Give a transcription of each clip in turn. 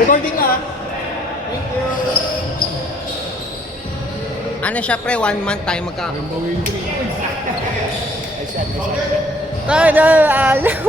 Recording na. Thank you. Ano siya pre, 1 month tayo magka... Ay, sad. Tayo na, alam.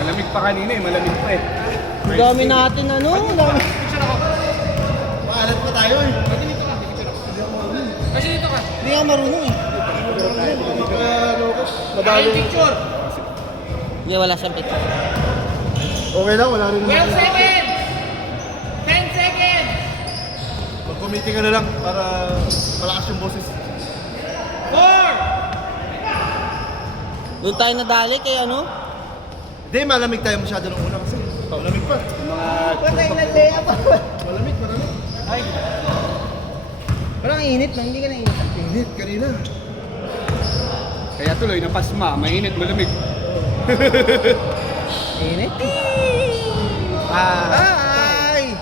Malamig pa kanina eh, malamig pa eh. Ang dami natin ano, ang dami. Maalat pa tayo eh. Kasi dito ka. Hindi ka marunong eh. Madalo. Picture. Hindi, wala siyang picture. Okay lang, wala rin 12 seconds. 10 seconds. Mag-committee ka na lang para malakas yung boses. 4. Doon tayo nadali kay ano? Hindi, malamig tayo masyado nung una kasi. Malamig pa. Mga... Patay na leya pa. Malamig. Ay. Parang init lang, hindi ka nainit. Init, kanina. Kaya tuloy, napasma, mainit, malamig. Init? Ay!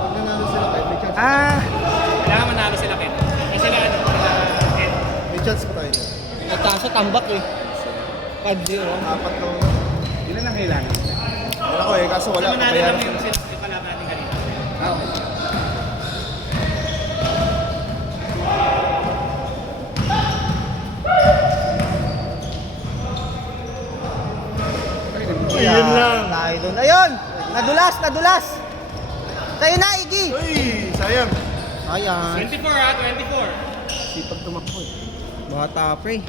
Pag nanalo sila kahit may chance. Kailangan manalo sila, Ken. Kasi sila ano, Ken. May chance pa tayo. At kaso tambak eh. 5-0. Apat na. Ilan ang kailangan? Wala ko eh, kaso wala. Kasi manalo Kaya lang yung sila, yung kalaban natin kanina. Okay. Ayun lang. Tayo doon. Ayun! Nadulas! Sa'yo na, Iggy! Uy, sayang. Ayan. 24 ha, 24. Sipag tumakbo eh. Bata pre.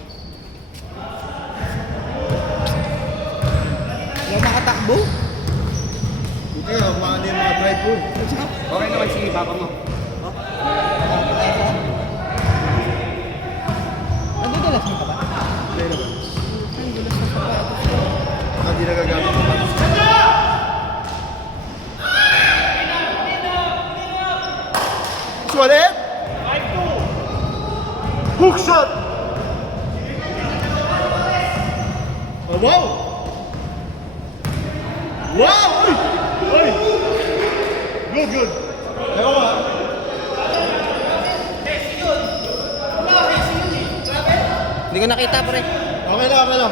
Yung makatakbo. Buti nga, umaano yung mga drive ko. Okay naman si papa mo. Nadudulas mo ka ba? Hindi naman. Nadudulas na sapatos. Baka di nagagamit ko. Suwalit! 5-2! Hook shot! Oh, wow! Wow! Uy! Uy! Good! Ayaw nga. Hindi ko nakita pre. Okay lang.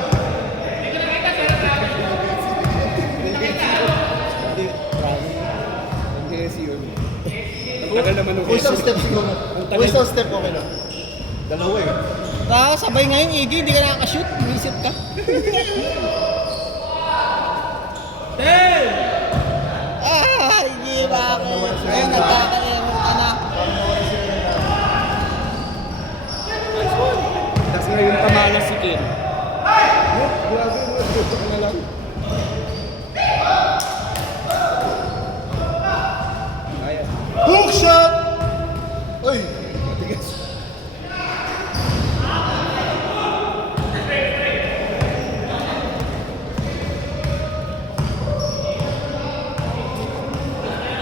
Yes, yun. Ang tagal naman ng Kung isang step siguro. Kung isang step, okay lang. Dalawa eh. Sabay ngayon, Iggy, hindi ka nakaka-shoot. Visit ka. 10. Iggy, bakit? Ayun, nagkaka-error ka na. Tapos ngayon tamala si Ken. Grabe, na lang. Hook shot! Uy! Matigas.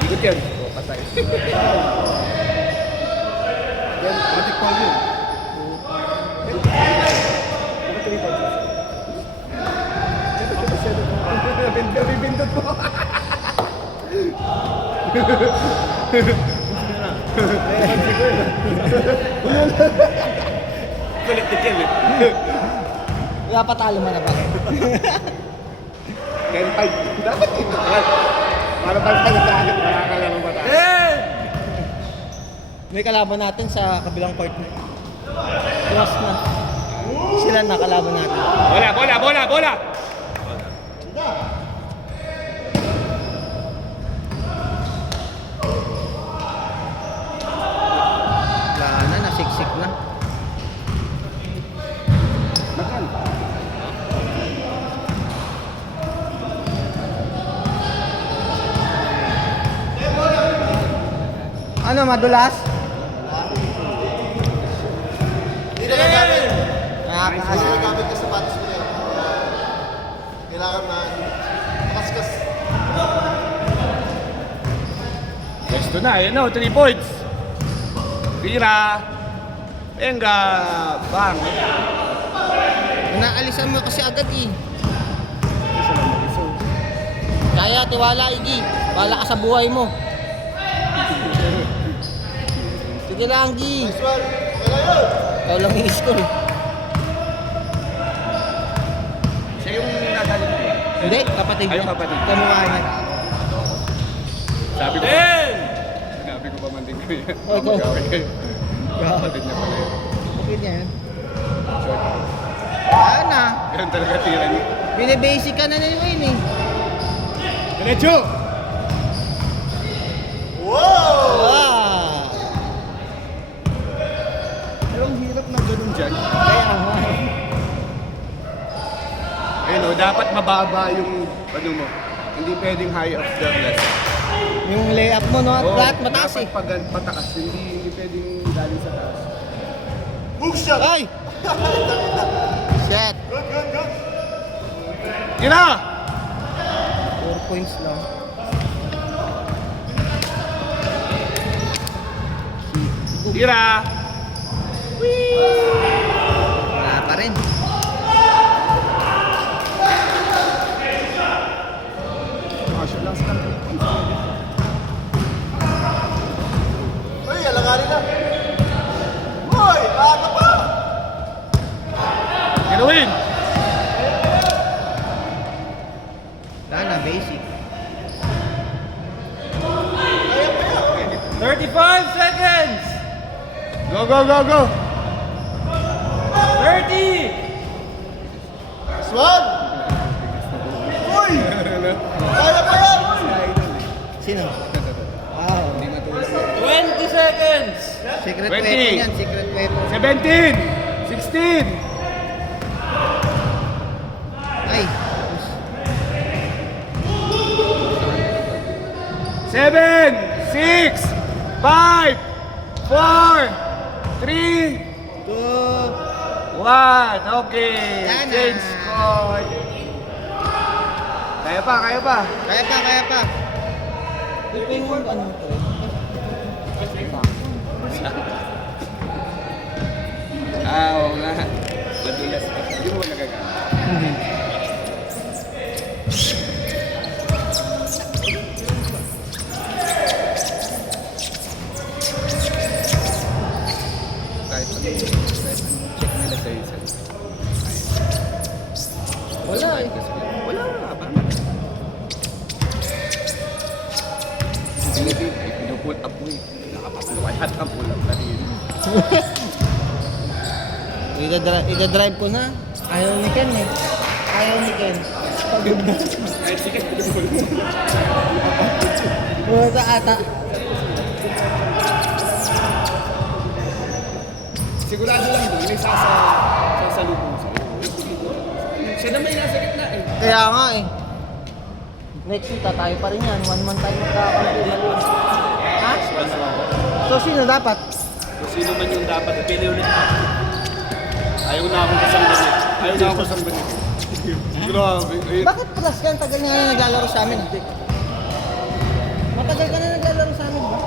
Ikot yan. O, patay. Yan, matik pa yun. Bindot mo. Kulit ni Ken eh. Kaya patalo mo na ba? 10-5. Dapat ito. Para pagpagdagat, nakakalaro ba tayo? May kalaban natin sa kabilang court na. Cross na. Sila na kalaban natin. Bola! Wala na, nasiksik na. Makan. Ano, madulas? Hindi na gagamit. Hindi Nakakaas. na gagamit yung sapatos mo yan. Kailangan na makaskas. Pwesto na, yun o, 3 points. Pira. Venga. Bang. Naalisan mo kasi agad eh. Kaya, tiwala Iggy. Wala ka sa buhay mo. Sige lang, Gi. Nice one. Okay lang yun. Ikaw lang yung score. Siya yung nagaling ko. Hindi, kapatid Ay, yung niya. kapatid. Kamukha niya. Sabi ko, sinabi ko pa man din ko yan. Oh, go. Magkawin kayo. Kapatid niya pala yun. Okay niya yan. Short. Yan na. Ganun talaga tira niya. Binibasic ka na ni Wayne eh. Diretso! Wow! Wow! Pero ang hirap na ganun dyan. Kaya nga. Ayun o, dapat mababa yung ano mo. Hindi pwedeng high off the glass. Yung layup mo, no? Oo, Flat, mataas eh. dapat pataas. Hindi pwedeng galing sa taas. Hook shot! Ay! Shit! Good, good, good. Tira! 4 points lang. Tira! Wala pa rin. Kasya lang sa Uy, alanganin na. Uy, aga pa! Ginawin! Sana, basic. 35 seconds! Go, go, go, go! 30! Nice one! Uy! Kaya pa yan! Sino? Wow. 20 seconds! Secret 20. weapon yan, secret weapon. 17! 16! Ay! 7, 6, 5, 4, 3, 2, 1. Okay. Yan na. Change score. Kaya pa, kaya pa. Kaya pa, kaya pa. Ito yung ano to. Oo nga. Madulas pa. Hindi mo ba nagagamit? Kahit ano, check nila sa isa. Wala eh. Wala nga ba? Hindi, pinupull up mo eh. Nakapapulahat ang pull up na rin. Iga-drive ko na. Ayaw ni Ken eh. Ayaw ni Ken. Pagod na. Ay, sige. Wala ata. Sigurado lang doon, may sasalubong sa'yo. Siya naman yung nasa gitna eh. Kaya nga eh. Next week tayo pa rin yan. 1 month tayo magkakakampi na yun. Ha? So sino dapat? Kung sino man yung dapat, pili ulit. Ayaw na akong kasambanin. Ayaw na akong kasambanin. Grabe. Bakit plus ka? Tagal nga na naglalaro sa amin. Matagal ka na naglalaro sa amin. Ba?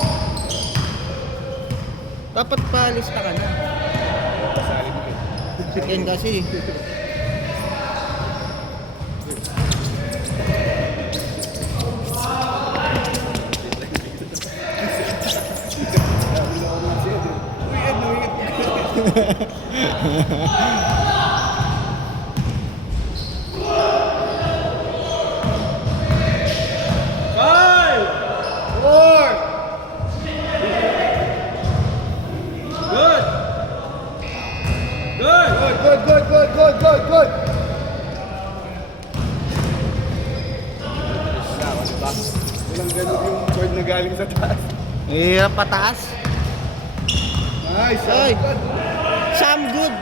Dapat palista ka na. Pasali mo eh. Si Ken kasi. Five! 4! Good! Good! Good, good, good, good, good, good. Walang ganun yung cord na galing sa taas. Hirap pataas. Nice. Oy! Sam good!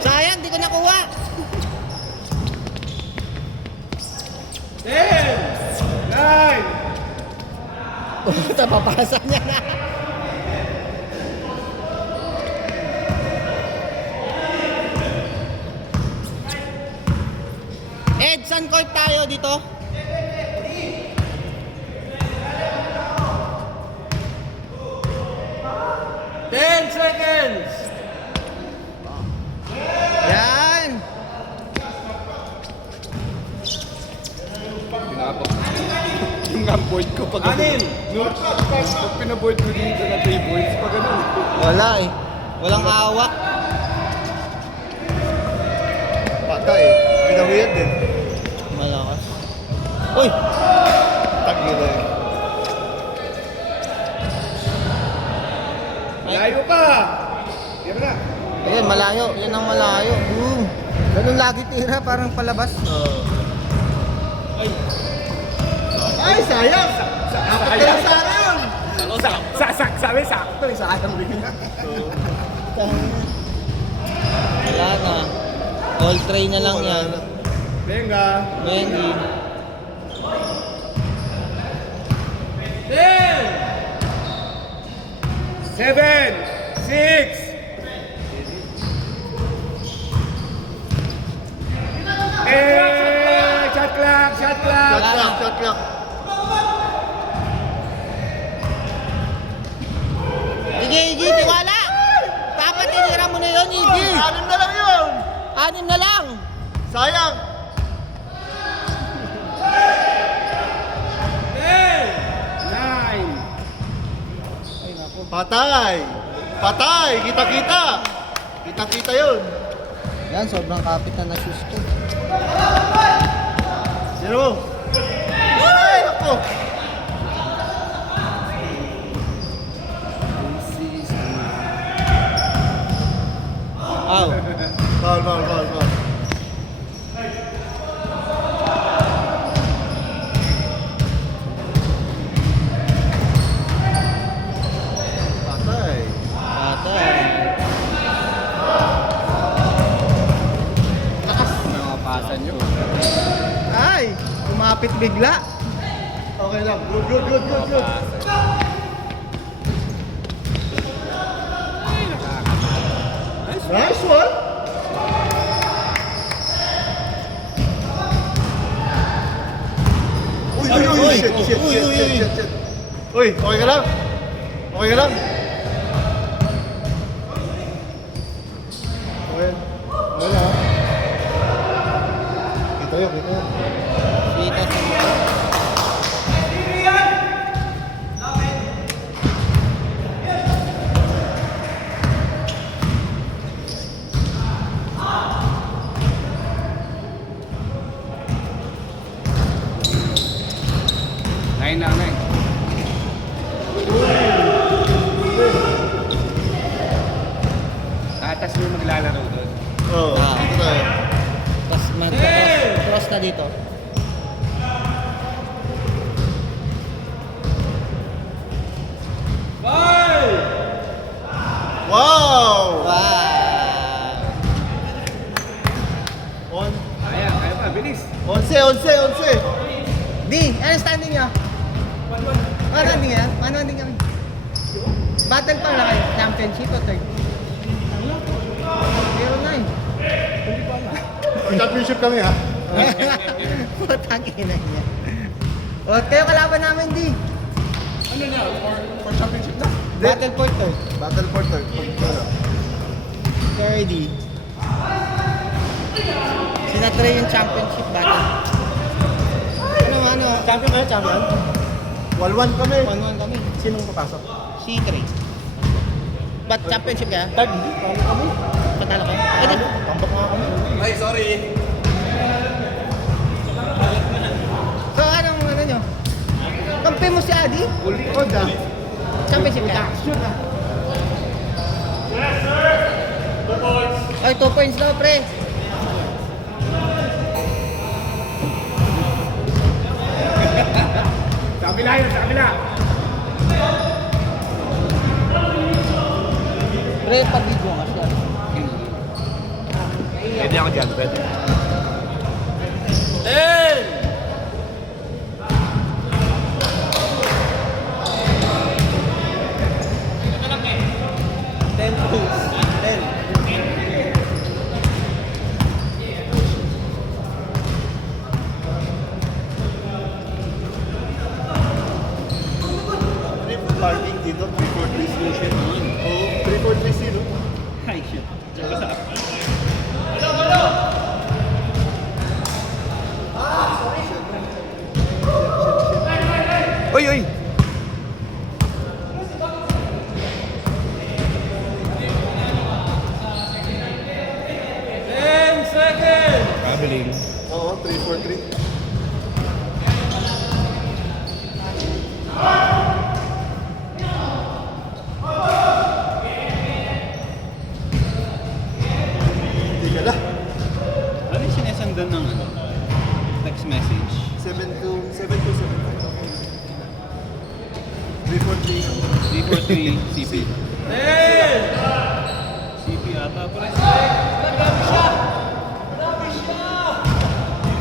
Sayang, di ko nakuha. 10! 9! Puta, papasa niya na. Ed, saan court tayo dito? Seconds! Yan! Pinapok. Yung ngampo pinaboard ko pag Anim. Pag pinaboard ko dito na 3 boards, pag ganun. Wala eh. Walang awak. Patay. Pinawiyad din. Malakas. Uy! Tagila eh. Layo pa! Yan na. Ayun, malayo. Yan ang malayo. Boom! Ganun lagi tira, parang palabas. Ay, sayang! Apat ka lang sana yun! Sabi, sakto. Sayang din. Wala na. All tray na lang yan. Venga. Bendy. 7, 6. Shot clock, shot clock. Shot clock, shot clock. Igi, Igi, tiwala! Dapat tinira mo na yun, Igi! 6 na lang yun! 6 na lang! Sayang! 9. Patay! Patay! Kita-kita! Kita-kita yun! Yan, sobrang kapit na na-shoes ko. Sino mo? Ay, ako! Aw. Bawal, bawal, bawal, bawal. Patay! Patay. Nakapasan nyo. Ay! Kumapit bigla. Okay lang. Good, good, good, good, good. Nice one! Uy, uy, uy! Shit, shit, Uy, shit, uy, shit, uy. shit, shit. Uy, okay ka lang? Okay ka lang? Okay. Okay lang. Kita yun, kita yun. Kita sa Nine na, 9. Tatas mo maglalaro doon. Oo, dito tayo. Tapos mag-cross na dito. Wow! Wow! On. Kaya pa, bilis. 11, 11, 11. Di, ano standing niya? Ano standing niya? Ano standing kami? Battle pa lang kayo? Championship o third? Zero na eh. Championship kami ha. Putang ina niya. O, kayo kalaban namin, Di. Ano na? For championship na? Battle for third. Battle for third. Pagkala. 30. Sinatry yung championship battle. Ano? Champion kayo, champion? 1-1 kami. 1-1 kami. Sinong papasok? C3. Ba't championship kaya? Third, hindi. Paano kami? Patalo kayo? Eh, di. Tambak nga kami. Ay, sorry. So, anong ano nyo? Kampi mo si Adi? Ulikod ah. Championship kaya? Ay, 2 points daw, pre. Sa kabila yun, sa kabila. Pre, pag-video nga siya. Pwede ako dyan, pwede. 10! Parking dito, 343 station. Oo, 343 sino? Ay, shit. Uy, uy! Traveling. Oo, 3-4-3. Hindi ka na. Ano yung sinesandan ng ano? Text message? 7-2-7-5. 3-4-3. 343 CP. CP ata pa rin.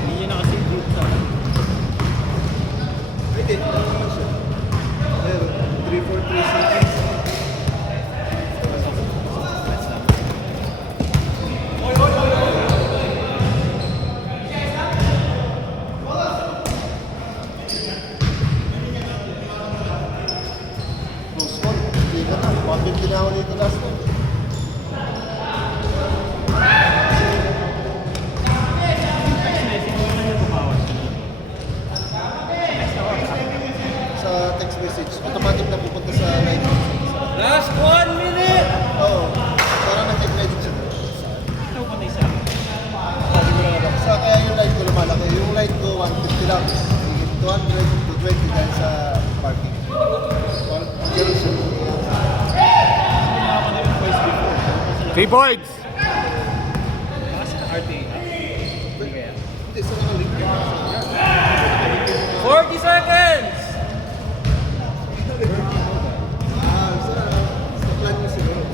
Hindi niya nakasave dito sa akin. Pwede. Meron. 3-4-3 CP. Close one. Hindi ka na. 150 na ako dito last time. Sa text message, automatic na pupunta sa line. Last 1 minute! Oo. Parang nag-credit siya. Ito pa na isa. Sa kaya yung line ko lumalaki. Yung line ko 150 lang. Higit 200 to 20 dahil sa parking. Ganun siya. 3 points! Kasi sa RTA. Hindi, sa nakalink. 40 seconds! Sa plan mo siguro.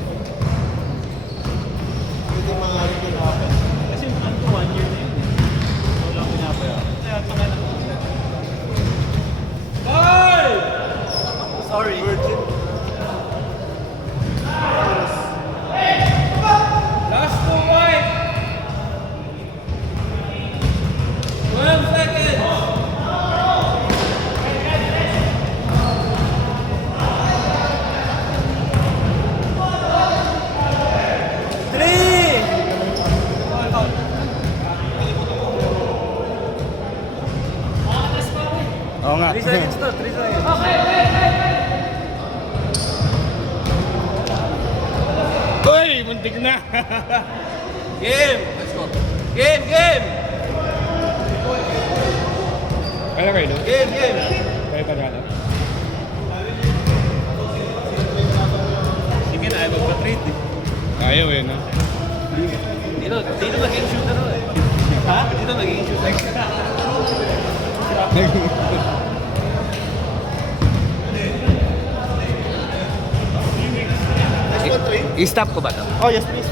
Pwede mga rin na ako. Kasi yung plan ko 1 year na yun eh. Wala akong pinapayaran. Kaya ito nga lang. 5! Sorry. Virgin. Last 2 points! 12 seconds! Oo nga. 3 seconds to, 3 seconds. Uy! Muntik na! Game! Let's go. Game, game! Kaya kayo, no? Game, game! Kaya Tagalog. Sige na, ayaw magpa-trade eh. Ayaw eh, no? Dito magiging shooter ako eh. Ha? Dito magiging shooter. I-stop ko ba to? Oh, yes, please.